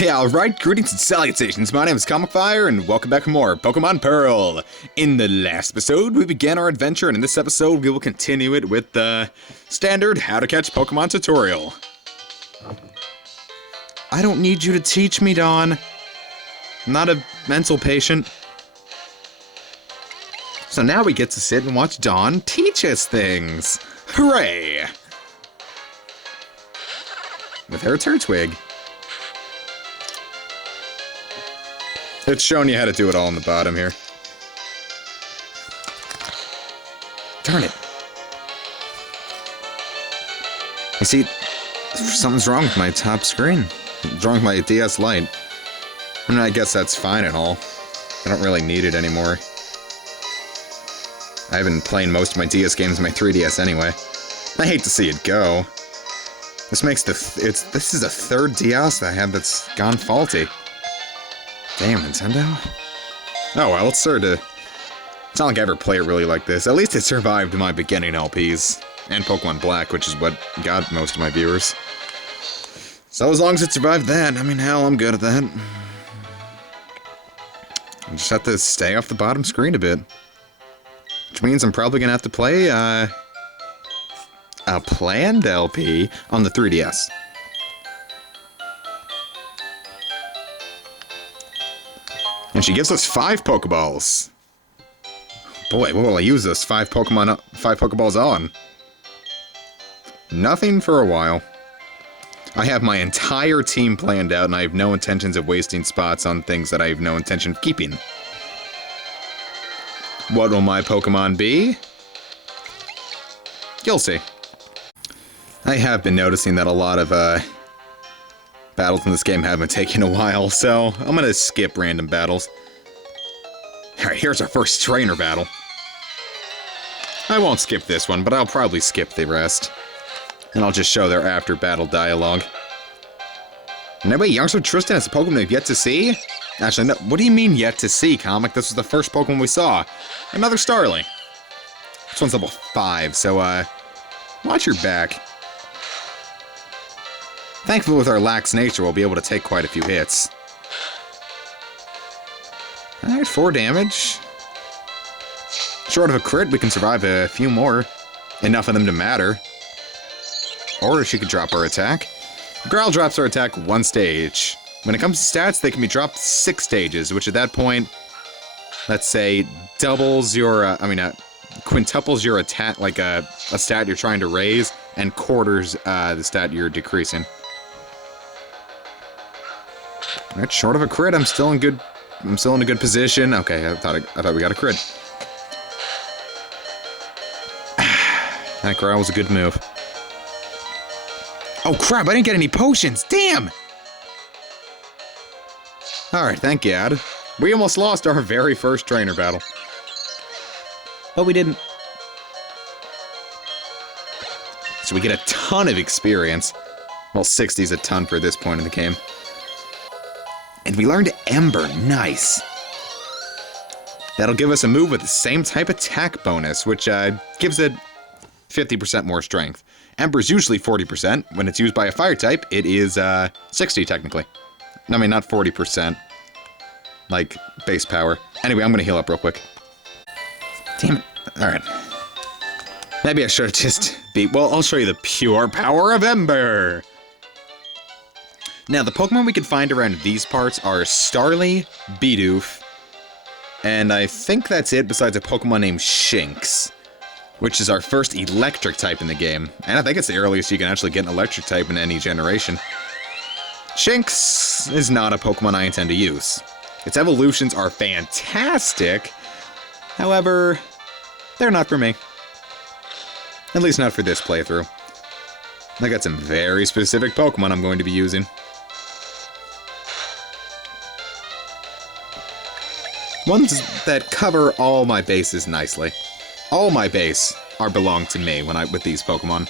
Yeah, alright, greetings and salutations, my name is Comic Fire, and welcome back for more Pokemon Pearl. In the last episode, we began our adventure, and in this episode, we will continue it with the standard How to Catch Pokemon tutorial. I don't need you to teach me, Dawn. I'm not a mental patient. So now we get to sit and watch Dawn teach us things. Hooray! With her Turtwig. It's showing you how to do it all on the bottom here. Darn it. You see, something's wrong with my top screen. What's wrong with my DS Lite? I mean, I guess that's fine and all. I don't really need it anymore. I've been playing most of my DS games on my 3DS anyway. I hate to see it go. This makes this is a third DS that I have that's gone faulty. Damn, Nintendo. Oh well, it's not like I ever play it really like this. At least it survived my beginning LPs. And Pokemon Black, which is what got most of my viewers. So as long as it survived that, I mean, hell, I'm good at that. I just have to stay off the bottom screen a bit. Which means I'm probably gonna have to play, a planned LP on the 3DS. And she gives us 5 Pokeballs. Boy, what will I use those 5 Pokeballs on? Nothing for a while. I have my entire team planned out, and I have no intentions of wasting spots on things that I have no intention of keeping. What will my Pokemon be? You'll see. I have been noticing that a lot of, battles in this game have been taking a while, so I'm gonna skip random battles. Alright, here's our first trainer battle. I won't skip this one, but I'll probably skip the rest. And I'll just show their after-battle dialogue. And anyway, Youngster Tristan has a Pokemon we've yet to see? Actually, no, what do you mean yet to see, Comic? This was the first Pokemon we saw. Another Starly. This one's level 5, so, watch your back. Thankfully, with our lax nature, we'll be able to take quite a few hits. Alright, 4 damage. Short of a crit, we can survive a few more. Enough of them to matter. Or she could drop our attack. Growl drops our attack 1 stage. When it comes to stats, they can be dropped 6 stages, which at that point, let's say, doubles your, quintuples your attack, like a stat you're trying to raise, and quarters the stat you're decreasing. Alright, short of a crit, I'm still in a good position. Okay, I thought we got a crit. That growl was a good move. Oh crap, I didn't get any potions! Damn! Alright, thank God. We almost lost our very first trainer battle. But we didn't. So we get a ton of experience. Well, 60 is a ton for this point in the game. And we learned Ember. Nice. That'll give us a move with the same type attack bonus, which gives it 50% more strength. Ember's usually 40%. When it's used by a fire type, it is 60 technically. I mean, not 40%. Like, base power. Anyway, I'm gonna heal up real quick. Damn it. Alright. Maybe I should have just well, I'll show you the pure power of Ember! Now, the Pokemon we can find around these parts are Starly, Bidoof, and I think that's it besides a Pokemon named Shinx, which is our first electric type in the game. And I think it's the earliest you can actually get an electric type in any generation. Shinx is not a Pokemon I intend to use. Its evolutions are fantastic, however, they're not for me. At least not for this playthrough. I got some very specific Pokemon I'm going to be using. Ones that cover all my bases nicely. All my base belong to me with these Pokemon.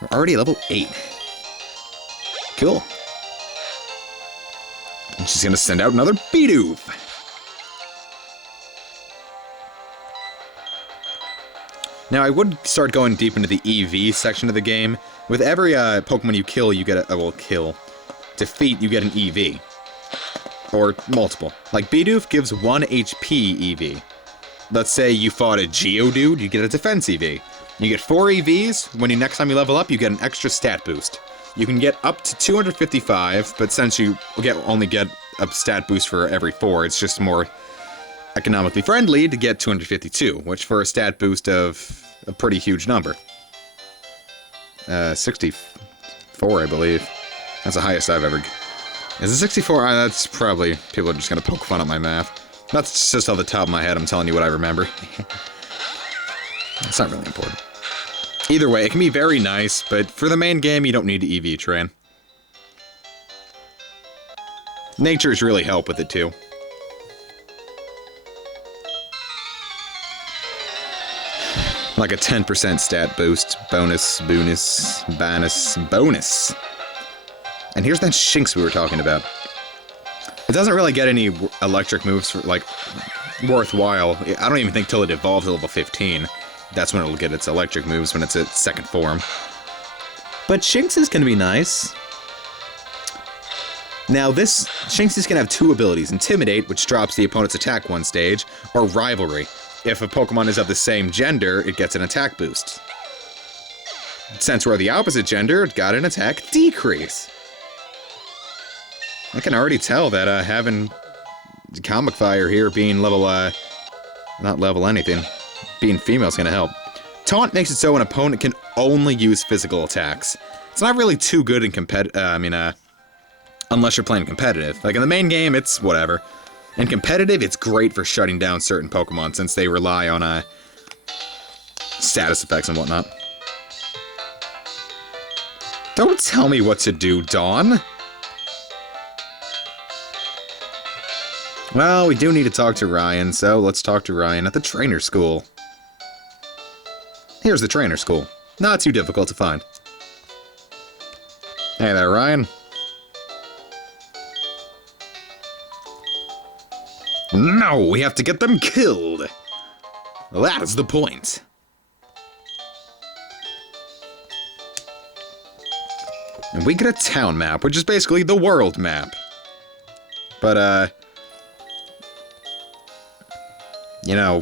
We're already level 8. Cool. And she's gonna send out another Bidoof. Now, I would start going deep into the EV section of the game. With every Pokemon you kill, you get a... defeat, you get an EV. Or multiple. Like, Bidoof gives 1 HP EV. Let's say you fought a Geodude, you get a defense EV. You get 4 EVs, when next time you level up, you get an extra stat boost. You can get up to 255, but since you only get a stat boost for every 4, it's just more economically friendly to get 252, which for a stat boost of a pretty huge number. 64, I believe. That's the highest I've ever... Is it 64? That's probably... People are just gonna poke fun at my math. That's just off the top of my head, I'm telling you what I remember. It's not really important. Either way, it can be very nice, but for the main game, you don't need to EV train. Nature's really help with it, too. Like a 10% stat boost, bonus. And here's that Shinx we were talking about. It doesn't really get any electric moves, for, like, worthwhile. I don't even think till it evolves to level 15. That's when it'll get its electric moves, when it's its second form. But Shinx is gonna be nice. Now, this Shinx is gonna have 2 abilities. Intimidate, which drops the opponent's attack 1 stage, or Rivalry. If a Pokemon is of the same gender, it gets an attack boost. Since we're the opposite gender, it got an attack decrease. I can already tell that having Comic Fire here being level, not level anything, being female is going to help. Taunt makes it so an opponent can only use physical attacks. It's not really too good in unless you're playing competitive. Like in the main game, it's whatever. In competitive, it's great for shutting down certain Pokemon since they rely on status effects and whatnot. Don't tell me what to do, Dawn. Well, we do need to talk to Ryan, so let's talk to Ryan at the trainer school. Here's the trainer school. Not too difficult to find. Hey there, Ryan. No, we have to get them killed. That is the point. And we get a town map, which is basically the world map. But, you know,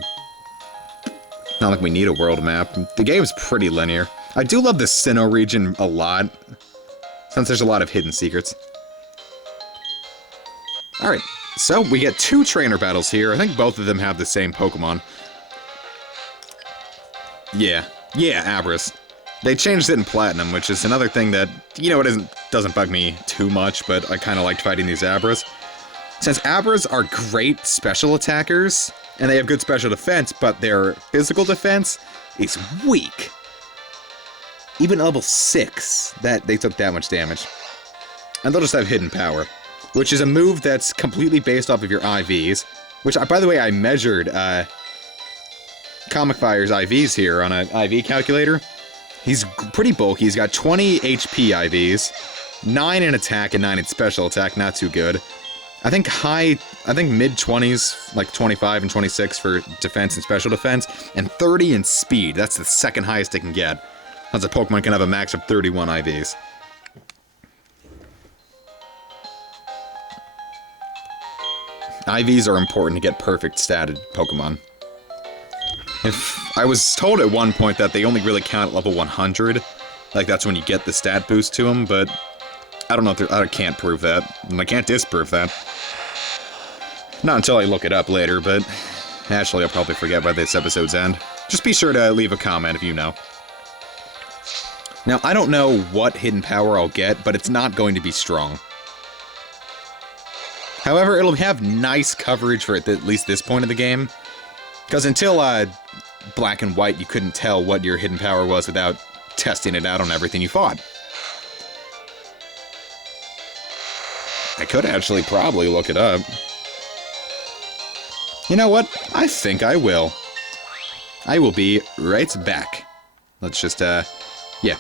not like we need a world map. The game's pretty linear. I do love the Sinnoh region a lot, since there's a lot of hidden secrets. Alright, so we get 2 trainer battles here. I think both of them have the same Pokemon. Yeah, Abras. They changed it in Platinum, which is another thing that, you know, it doesn't bug me too much, but I kind of liked fighting these Abras. Since Abras are great special attackers, and they have good special defense, but their physical defense is weak. Even at level 6, they took that much damage. And they'll just have hidden power, which is a move that's completely based off of your IVs, which, by the way, I measured Comic Fire's IVs here on an IV calculator. He's pretty bulky. He's got 20 HP IVs, 9 in attack and 9 in special attack, not too good. I think mid-20s, like 25 and 26 for defense and special defense, and 30 in speed. That's the second highest it can get. As a Pokemon can have a max of 31 IVs. IVs are important to get perfect statted Pokemon. If I was told at one point that they only really count at level 100, like that's when you get the stat boost to them, but I don't know if I can't prove that, and I can't disprove that. Not until I look it up later, but actually I'll probably forget by this episode's end. Just be sure to leave a comment if you know. Now, I don't know what hidden power I'll get, but it's not going to be strong. However, it'll have nice coverage for at least this point of the game. Because until Black and White, you couldn't tell what your hidden power was without testing it out on everything you fought. I could actually probably look it up. You know what? I think I will. I will be right back. Let's just, yeah.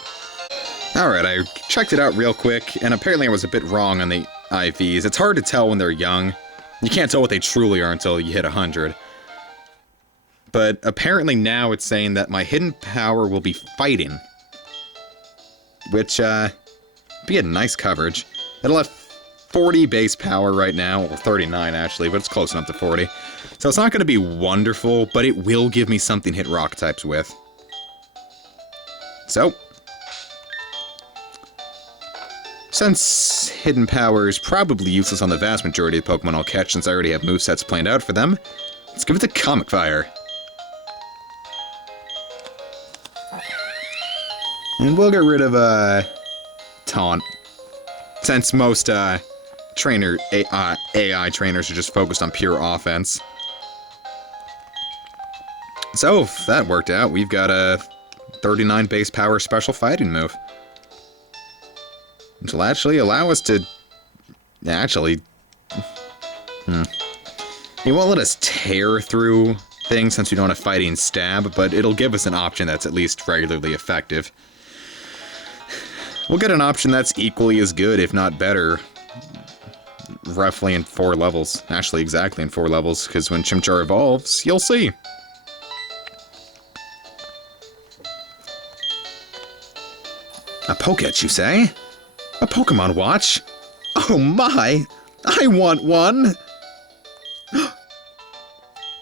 Alright, I checked it out real quick, and apparently I was a bit wrong on the IVs. It's hard to tell when they're young. You can't tell what they truly are until you hit 100. But apparently now it's saying that my hidden power will be fighting. Which, be a nice coverage. It'll have 40 base power right now, or 39 actually, but it's close enough to 40. So it's not going to be wonderful, but it will give me something to hit rock types with. So, since Hidden Power is probably useless on the vast majority of Pokemon I'll catch since I already have movesets planned out for them, let's give it to Comic Fire. And we'll get rid of, Taunt. Since most, AI trainers are just focused on pure offense. So, if that worked out, we've got a 39 base power special fighting move. Which will actually allow us to... Actually... It won't let us tear through things since we don't have Fighting Stab, but it'll give us an option that's at least regularly effective. We'll get an option that's equally as good, if not better, roughly in 4 levels. Actually, exactly in 4 levels, because when Chimchar evolves, you'll see. A Poketch, you say? A Pokemon Watch? Oh my! I want one!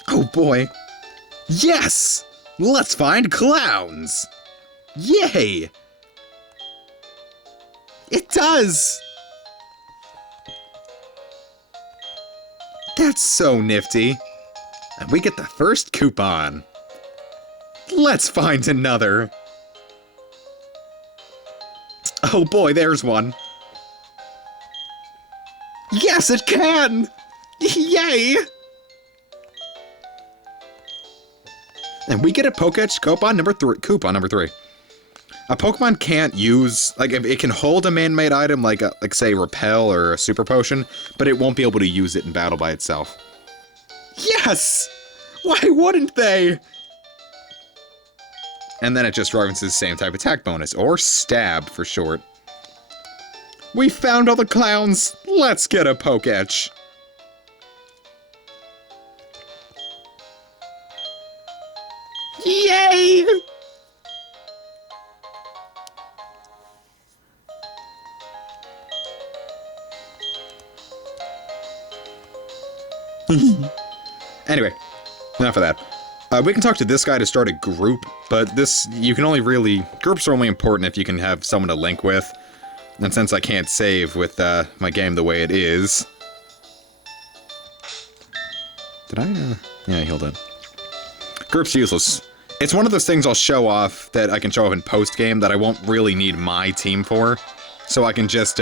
Oh boy. Yes! Let's find clowns! Yay! It does! That's so nifty. And we get the first coupon. Let's find another. Oh boy, there's one. Yes, it can! Yay! And we get a Poketch coupon number 3. A Pokemon can't use, like, it can hold a man-made item, like say, Repel or a Super Potion, but it won't be able to use it in battle by itself. Yes! Why wouldn't they? And then it just references the same type attack bonus, or Stab for short. We found all the clowns! Let's get a Poketch! Yay! Anyway, enough of that. We can talk to this guy to start a group, but you can only really... Groups are only important if you can have someone to link with. And since I can't save with my game the way it is... Did I? Yeah, hold on. Group's useless. It's one of those things I'll show off that I can show off in post-game that I won't really need my team for. So I can just,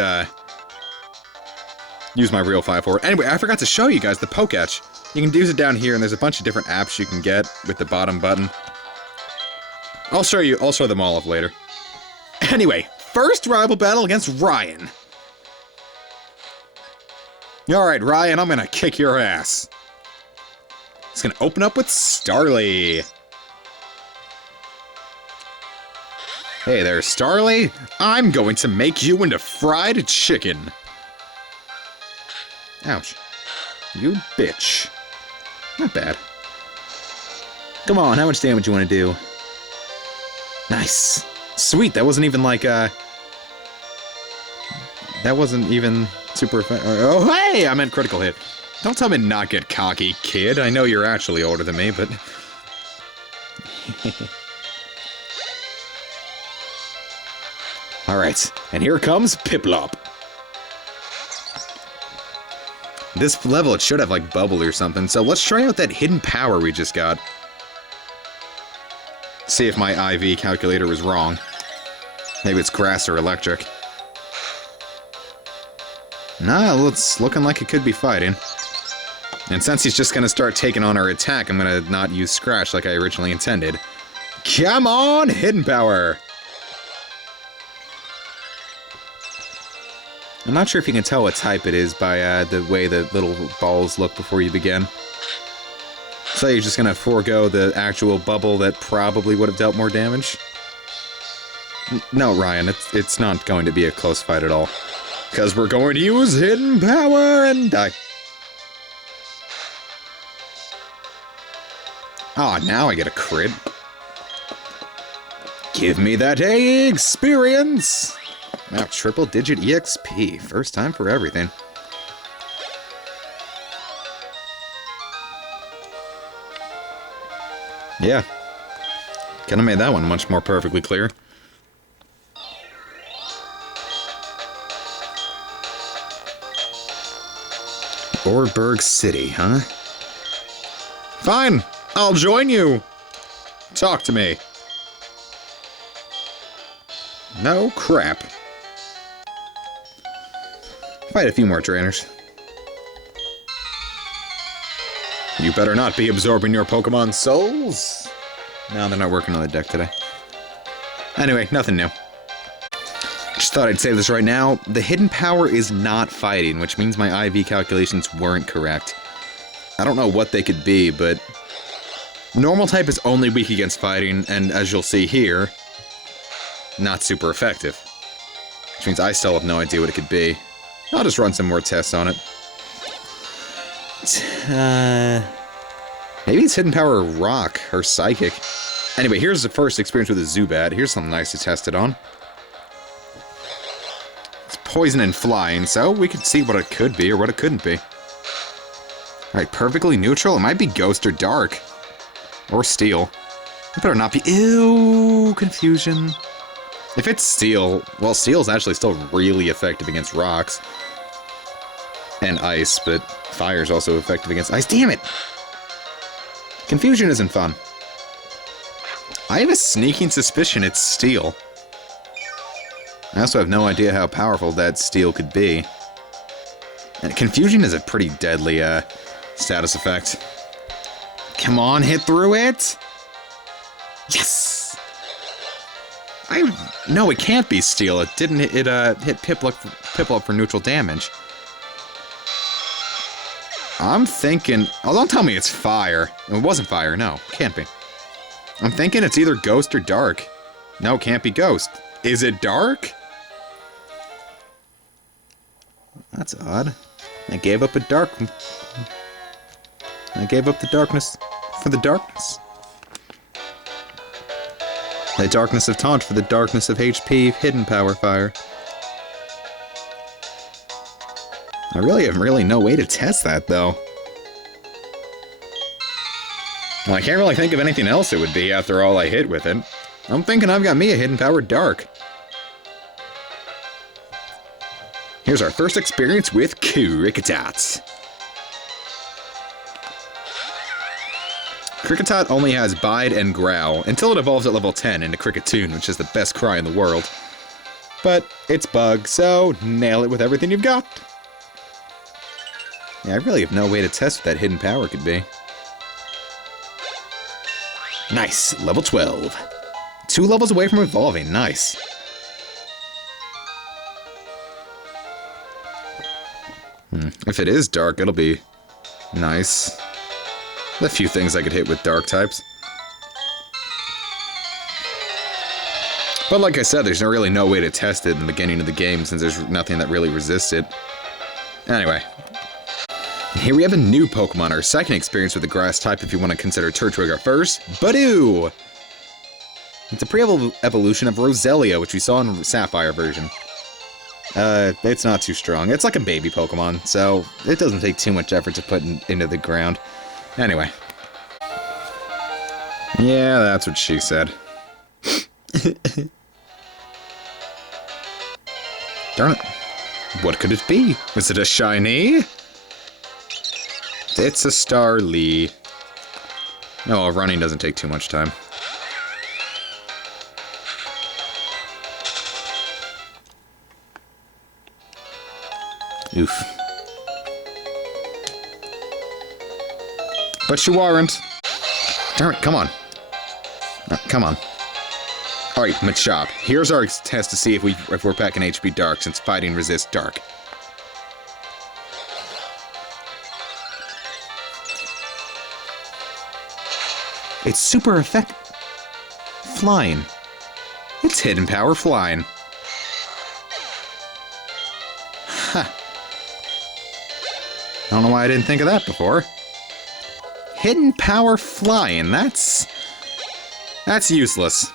use my real 5 for. Anyway, I forgot to show you guys the Poketch. You can use it down here, and there's a bunch of different apps you can get with the bottom button. I'll show them all off later. Anyway, first rival battle against Ryan. Alright, Ryan, I'm gonna kick your ass. It's gonna open up with Starly. Hey there, Starly. I'm going to make you into fried chicken. Ouch. You bitch. Not bad. Come on, how much damage you want to do? Nice. Sweet, that wasn't even like, that wasn't even super effective. Oh, hey! I meant critical hit. Don't tell me to not get cocky, kid. I know you're actually older than me, but... Alright, and here comes Piplup. This level, it should have, like, Bubble or something, so let's try out that hidden power we just got. See if my IV calculator was wrong. Maybe it's grass or electric. Nah, it's looking like it could be fighting. And since he's just gonna start taking on our attack, I'm gonna not use Scratch like I originally intended. Come on, hidden power! I'm not sure if you can tell what type it is by the way the little balls look before you begin. So you're just gonna forego the actual bubble that probably would have dealt more damage? No, Ryan, it's not going to be a close fight at all. Because we're going to use hidden power and die. Ah, now I get a crit. Give me that experience! Wow, triple-digit EXP. First time for everything. Yeah. Could have made that one much more perfectly clear. Orberg City, huh? Fine! I'll join you! Talk to me. No crap. Fight a few more trainers. You better not be absorbing your Pokemon souls. No, they're not working on the deck today. Anyway, nothing new. Just thought I'd say this right now. The hidden power is not fighting, which means my IV calculations weren't correct. I don't know what they could be, but normal type is only weak against fighting, and as you'll see here, not super effective. Which means I still have no idea what it could be. I'll just run some more tests on it. Maybe it's hidden power rock or psychic. Anyway, here's the first experience with a Zubat. Here's something nice to test it on. It's poison and flying, so we could see what it could be or what it couldn't be. Alright, perfectly neutral. It might be Ghost or Dark. Or Steel. It better not be. Ew, confusion. If it's Steel, well, Steel's actually still really effective against rocks. And ice, but Fire's also effective against ice. Damn it! Confusion isn't fun. I have a sneaking suspicion it's Steel. I also have no idea how powerful that Steel could be. And Confusion is a pretty deadly, status effect. Come on, hit through it! Yes! No, it can't be Steel. It didn't. It hit Piplup for neutral damage. I'm thinking. Oh, don't tell me it's Fire. It wasn't Fire. No, can't be. I'm thinking it's either Ghost or Dark. No, it can't be Ghost. Is it Dark? That's odd. I gave up a dark. I gave up the darkness for the darkness. The darkness of taunt for the darkness of HP, hidden power fire. I really have no way to test that, though. Well, I can't really think of anything else it would be after all I hit with it. I'm thinking I've got me a hidden power dark. Here's our first experience with Kricketot. Kricketot only has Bide and Growl, until it evolves at level 10 into Kricketune, which is the best cry in the world. But it's Bug, so nail it with everything you've got. Yeah, I really have no way to test what that hidden power could be. Nice, level 12. 2 levels away from evolving, nice. If it is dark, it'll be nice. A few things I could hit with dark types. But like I said, there's really no way to test it in the beginning of the game since there's nothing that really resists it. Anyway. Here we have a new Pokemon, our second experience with the grass type if you want to consider Turtwig first. Badoo! It's a pre-evolution of Roselia, which we saw in the Sapphire version. It's not too strong. It's like a baby Pokemon, so it doesn't take too much effort to put into the ground. Anyway. Yeah, that's what she said. Darn it. What could it be? Is it a shiny? It's a Starly. No, running doesn't take too much time. Oof. But you aren't. Darn it, come on. Come on. Alright, Machop. Here's our test to see if we're packing HP Dark, since fighting resists Dark. It's super effective. Flying. It's hidden power flying. Huh. I don't know why I didn't think of that before. Hidden power flying. That's useless.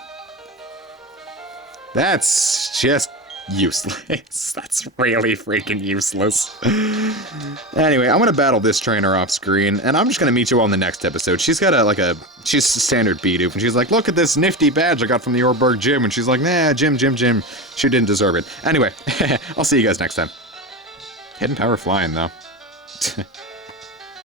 That's just Useless. That's really freaking useless. Anyway, I'm gonna battle this trainer off screen, and I'm just gonna meet you all in the next episode. She's got she's a standard Bidoof, and she's like, look at this nifty badge I got from the Orberg gym, and she's like, nah, Jim. She didn't deserve it. Anyway, I'll see you guys next time. Hidden power flying, though.